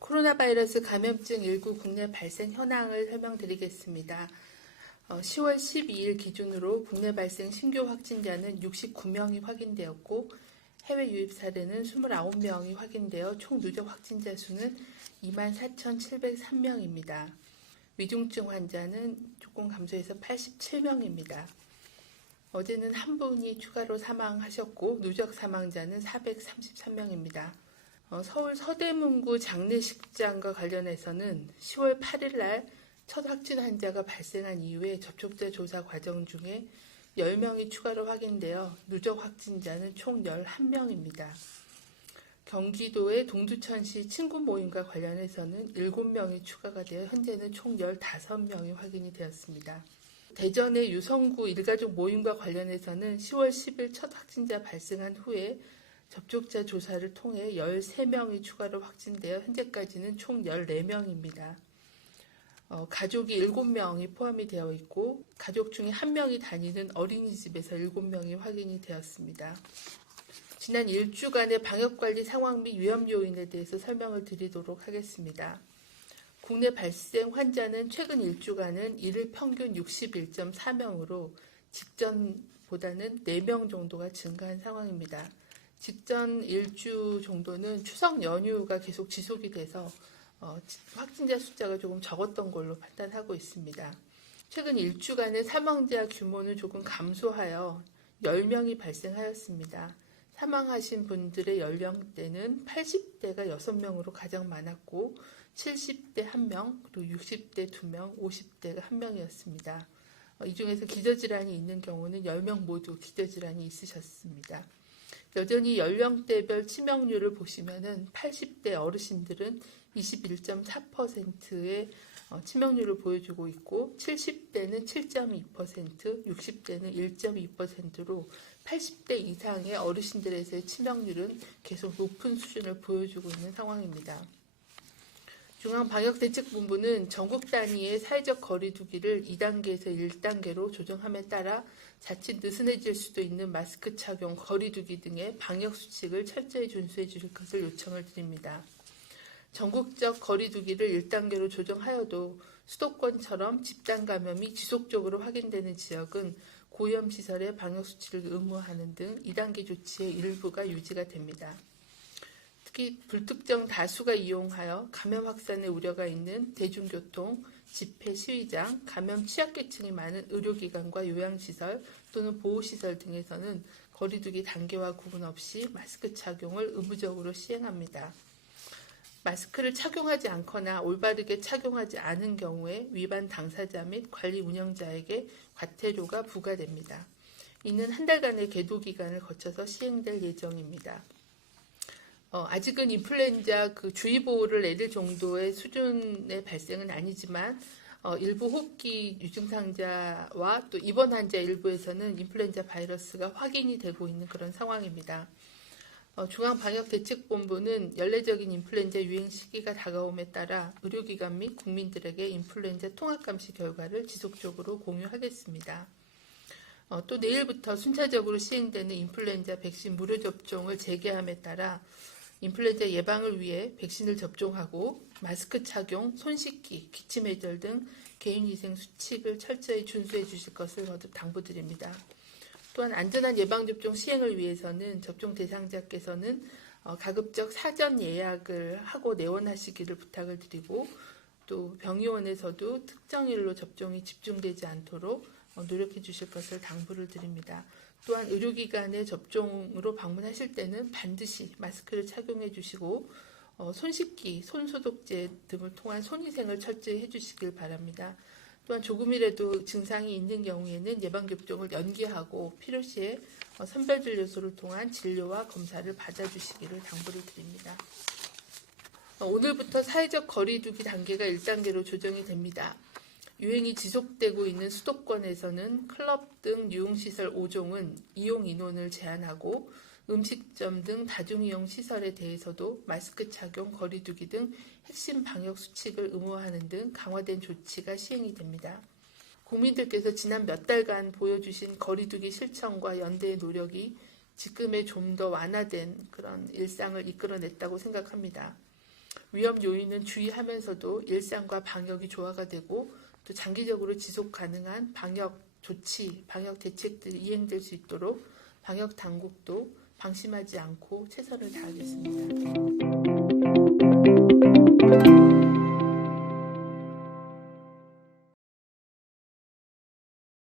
코로나 바이러스 감염증 19 국내 발생 현황을 설명드리겠습니다. 10월 12일 기준으로 국내 발생 신규 확진자는 69명이 확인되었고 해외 유입 사례는 29명이 확인되어 총 누적 확진자 수는 24,703명입니다. 위중증 환자는 조금 감소해서 87명입니다. 어제는 한 분이 추가로 사망하셨고 누적 사망자는 433명입니다. 서울 서대문구 장례식장과 관련해서는 10월 8일 날 첫 확진 환자가 발생한 이후에 접촉자 조사 과정 중에 10명이 추가로 확인되어 누적 확진자는 총 11명입니다. 경기도의 동두천시 친구 모임과 관련해서는 7명이 추가가 되어 현재는 총 15명이 확인이 되었습니다. 대전의 유성구 일가족 모임과 관련해서는 10월 10일 첫 확진자 발생한 후에 접촉자 조사를 통해 13명이 추가로 확진되어 현재까지는 총 14명입니다. 가족이 7명이 포함이 되어 있고 가족 중에 1명이 다니는 어린이집에서 7명이 확인이 되었습니다. 지난 일주간의 방역관리 상황 및 위험 요인에 대해서 설명을 드리도록 하겠습니다. 국내 발생 환자는 최근 일주간은 일일 평균 61.4명으로 직전보다는 4명 정도가 증가한 상황입니다. 직전 일주 정도는 추석 연휴가 계속 지속이 돼서 확진자 숫자가 조금 적었던 걸로 판단하고 있습니다. 최근 일주간의 사망자 규모는 조금 감소하여 10명이 발생하였습니다. 사망하신 분들의 연령대는 80대가 6명으로 가장 많았고 70대 1명, 그리고 60대 2명, 50대가 1명이었습니다. 이 중에서 기저질환이 있는 경우는 10명 모두 기저질환이 있으셨습니다. 여전히 연령대별 치명률을 보시면은 80대 어르신들은 21.4%의 치명률을 보여주고 있고 70대는 7.2%, 60대는 1.2%로 80대 이상의 어르신들에서의 치명률은 계속 높은 수준을 보여주고 있는 상황입니다. 중앙방역대책본부는 전국 단위의 사회적 거리두기를 2단계에서 1단계로 조정함에 따라 자칫 느슨해질 수도 있는 마스크 착용, 거리두기 등의 방역수칙을 철저히 준수해 주실 것을 요청을 드립니다. 전국적 거리두기를 1단계로 조정하여도 수도권처럼 집단 감염이 지속적으로 확인되는 지역은 고위험시설의 방역수칙을 의무화하는 등 2단계 조치의 일부가 유지가 됩니다. 특히 불특정 다수가 이용하여 감염 확산의 우려가 있는 대중교통, 집회, 시위장, 감염 취약계층이 많은 의료기관과 요양시설 또는 보호시설 등에서는 거리두기 단계와 구분 없이 마스크 착용을 의무적으로 시행합니다. 마스크를 착용하지 않거나 올바르게 착용하지 않은 경우에 위반 당사자 및 관리 운영자에게 과태료가 부과됩니다. 이는 한 달간의 계도 기간을 거쳐서 시행될 예정입니다. 아직은 인플루엔자 주의보호를 내릴 정도의 수준의 발생은 아니지만 일부 호흡기 유증상자와 또 입원 환자 일부에서는 인플루엔자 바이러스가 확인이 되고 있는 그런 상황입니다. 중앙방역대책본부는 연례적인 인플루엔자 유행 시기가 다가옴에 따라 의료기관 및 국민들에게 인플루엔자 통합감시 결과를 지속적으로 공유하겠습니다. 또 내일부터 순차적으로 시행되는 인플루엔자 백신 무료 접종을 재개함에 따라 인플루엔자 예방을 위해 백신을 접종하고 마스크 착용, 손 씻기, 기침 예절 등 개인위생 수칙을 철저히 준수해 주실 것을 거듭 당부드립니다. 또한 안전한 예방접종 시행을 위해서는 접종 대상자께서는 가급적 사전 예약을 하고 내원하시기를 부탁을 드리고 또 병의원에서도 특정일로 접종이 집중되지 않도록 노력해 주실 것을 당부를 드립니다. 또한 의료기관에 접종으로 방문하실 때는 반드시 마스크를 착용해 주시고 손 씻기, 손소독제 등을 통한 손위생을 철저히 해주시길 바랍니다. 또한 조금이라도 증상이 있는 경우에는 예방접종을 연기하고 필요시에 선별진료소를 통한 진료와 검사를 받아주시기를 당부를 드립니다. 오늘부터 사회적 거리두기 단계가 1단계로 조정이 됩니다. 유행이 지속되고 있는 수도권에서는 클럽 등 유흥시설 5종은 이용 인원을 제한하고 음식점 등 다중이용 시설에 대해서도 마스크 착용, 거리두기 등 핵심 방역 수칙을 의무화하는 등 강화된 조치가 시행이 됩니다. 국민들께서 지난 몇 달간 보여주신 거리두기 실천과 연대의 노력이 지금의 좀 더 완화된 그런 일상을 이끌어냈다고 생각합니다. 위험 요인은 주의하면서도 일상과 방역이 조화가 되고 또 장기적으로 지속 가능한 방역 조치, 방역 대책들이 이행될 수 있도록 방역 당국도 방심하지 않고 최선을 다하겠습니다.